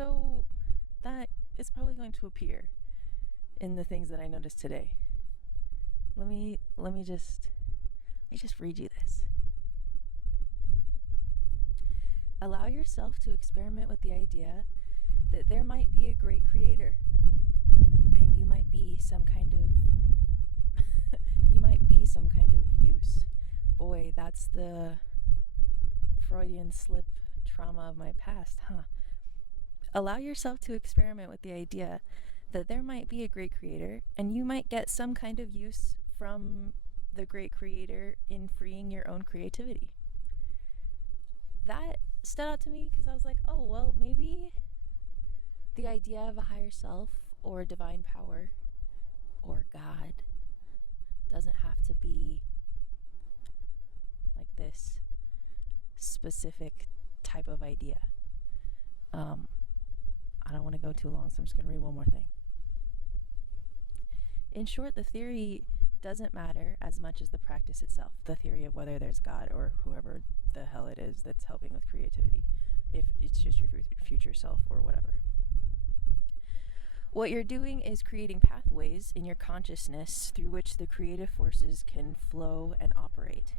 So that is probably going to appear in the things that I noticed today. Let me just read you this. Allow yourself to experiment with the idea that there might be a great creator, and you might be some kind of use. Boy, that's the Freudian slip trauma of my past, huh? Allow yourself to experiment with the idea that there might be a great creator, and you might get some kind of use from the great creator in freeing your own creativity. That stood out to me because I was like, oh, well, maybe the idea of a higher self or divine power or God doesn't have to be like this specific type of idea. I don't want to go too long, so I'm just going to read one more thing. In short, the theory doesn't matter as much as the practice itself, the theory of whether there's God or whoever the hell it is that's helping with creativity, if it's just your future self or whatever. What you're doing is creating pathways in your consciousness through which the creative forces can flow and operate.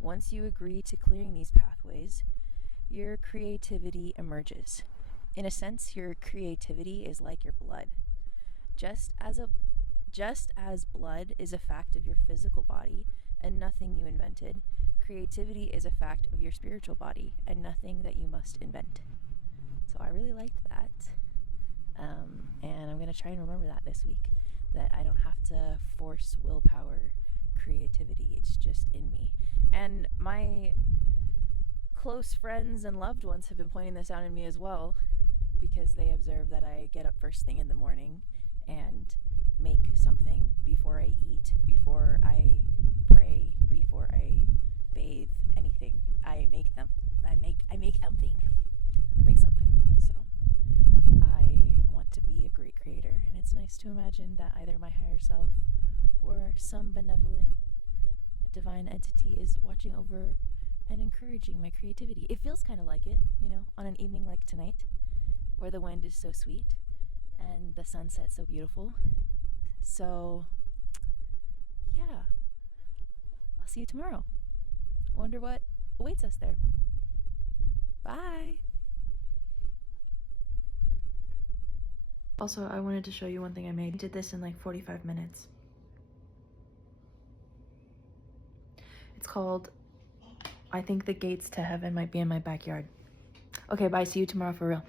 Once you agree to clearing these pathways, your creativity emerges. In a sense, your creativity is like your blood. Just as blood is a fact of your physical body and nothing you invented, creativity is a fact of your spiritual body and nothing that you must invent. So I really liked that. And I'm going to try and remember that this week, that I don't have to force willpower creativity. It's just in me. And my close friends and loved ones have been pointing this out in me as well, because they observe that I get up first thing in the morning and make something before I eat, before I pray, before I bathe, anything. I make something. So I want to be a great creator, and it's nice to imagine that either my higher self or some benevolent divine entity is watching over and encouraging my creativity. It feels kind of like it, on an evening like tonight, where the wind is so sweet and the sunset so beautiful. So, yeah, I'll see you tomorrow. Wonder what awaits us there. Bye. Also, I wanted to show you one thing I made. I did this in like 45 minutes. It's called, I think the gates to heaven might be in my backyard. Okay, bye. See you tomorrow for real.